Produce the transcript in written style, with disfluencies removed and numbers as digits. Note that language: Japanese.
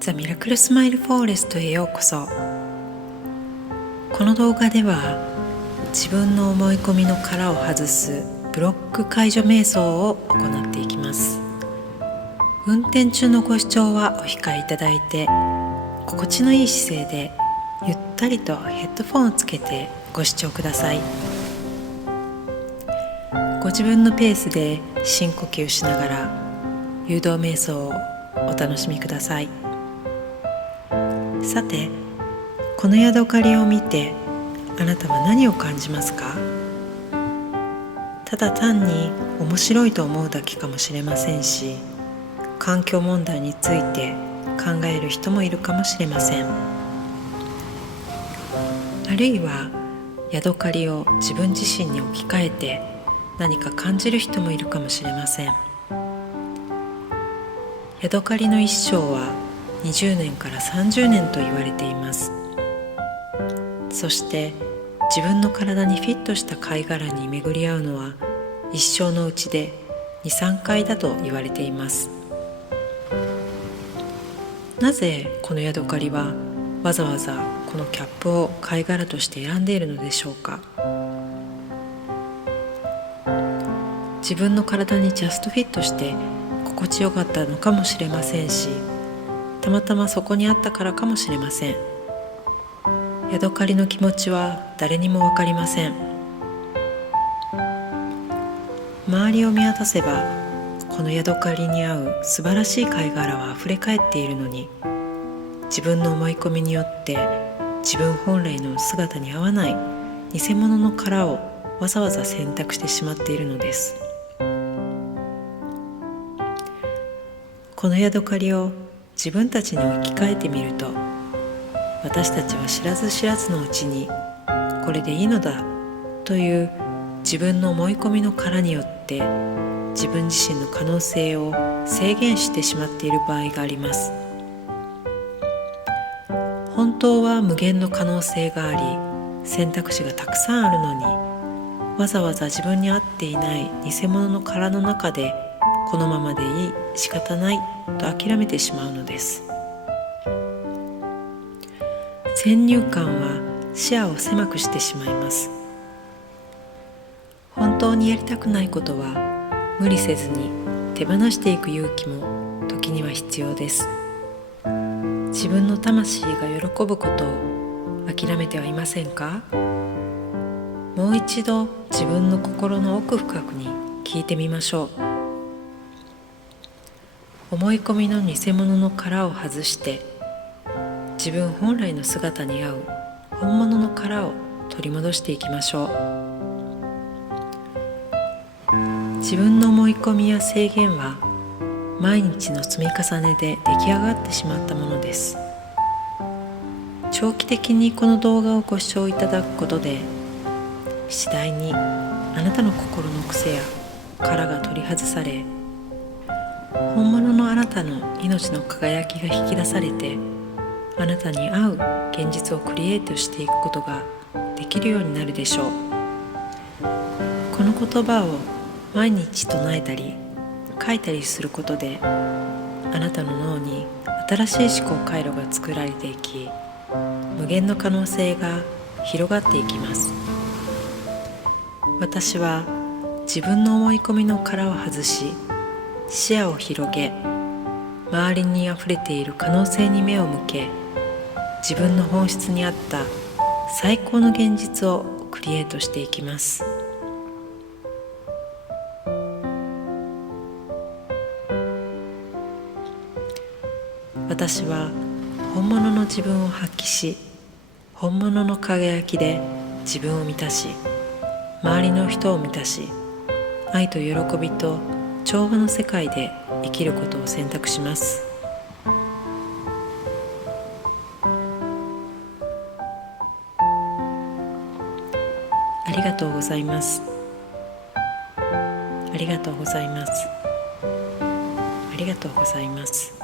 ザ・ミラクルスマイルフォーレストへようこそ。この動画では自分の思い込みの殻を外すブロック解除瞑想を行っていきます。運転中のご視聴はお控えいただいて、心地のいい姿勢でゆったりとヘッドフォンをつけてご視聴ください。ご自分のペースで深呼吸しながら誘導瞑想をお楽しみください。さて、このヤドカリを見てあなたは何を感じますか？ただ単に面白いと思うだけかもしれませんし、環境問題について考える人もいるかもしれません。あるいはヤドカリを自分自身に置き換えて何か感じる人もいるかもしれません。ヤドカリの一生は20年から30年と言われています。そして自分の体にフィットした貝殻に巡り合うのは一生のうちで 2,3 回だと言われています。なぜこのヤドカリはわざわざこのキャップを貝殻として選んでいるのでしょうか？自分の体にジャストフィットして心地よかったのかもしれませんし、たまたまそこにあったからかもしれません。ヤドカリの気持ちは誰にも分かりません。周りを見渡せば、このヤドカリに合う素晴らしい貝殻はあふれかえっているのに、自分の思い込みによって自分本来の姿に合わない偽物の殻をわざわざ選択してしまっているのです。このヤドカリを自分たちに置き換えてみると、私たちは知らず知らずのうちにこれでいいのだという自分の思い込みの殻によって自分自身の可能性を制限してしまっている場合があります。本当は無限の可能性があり、選択肢がたくさんあるのに、わざわざ自分に合っていない偽物の殻の中でこのままでいい、仕方ないと諦めてしまうのです。先入観は視野を狭くしてしまいます。本当にやりたくないことは無理せずに手放していく勇気も時には必要です。自分の魂が喜ぶことを諦めてはいませんか？もう一度自分の心の奥深くに聞いてみましょう。思い込みの偽物の殻を外して自分本来の姿に合う本物の殻を取り戻していきましょう。自分の思い込みや制限は毎日の積み重ねで出来上がってしまったものです。長期的にこの動画をご視聴いただくことで、次第にあなたの心の癖や殻が取り外され、本物のあなたの命の輝きが引き出されて、あなたに合う現実をクリエイトしていくことができるようになるでしょう。この言葉を毎日唱えたり書いたりすることで、あなたの脳に新しい思考回路が作られていき、無限の可能性が広がっていきます。私は自分の思い込みの殻を外し、視野を広げ、周りにあふれている可能性に目を向け、自分の本質に合った最高の現実をクリエイトしていきます。私は本物の自分を発揮し、本物の輝きで自分を満たし、周りの人を満たし、愛と喜びと調和の世界で生きることを選択します。ありがとうございます。ありがとうございます。ありがとうございます。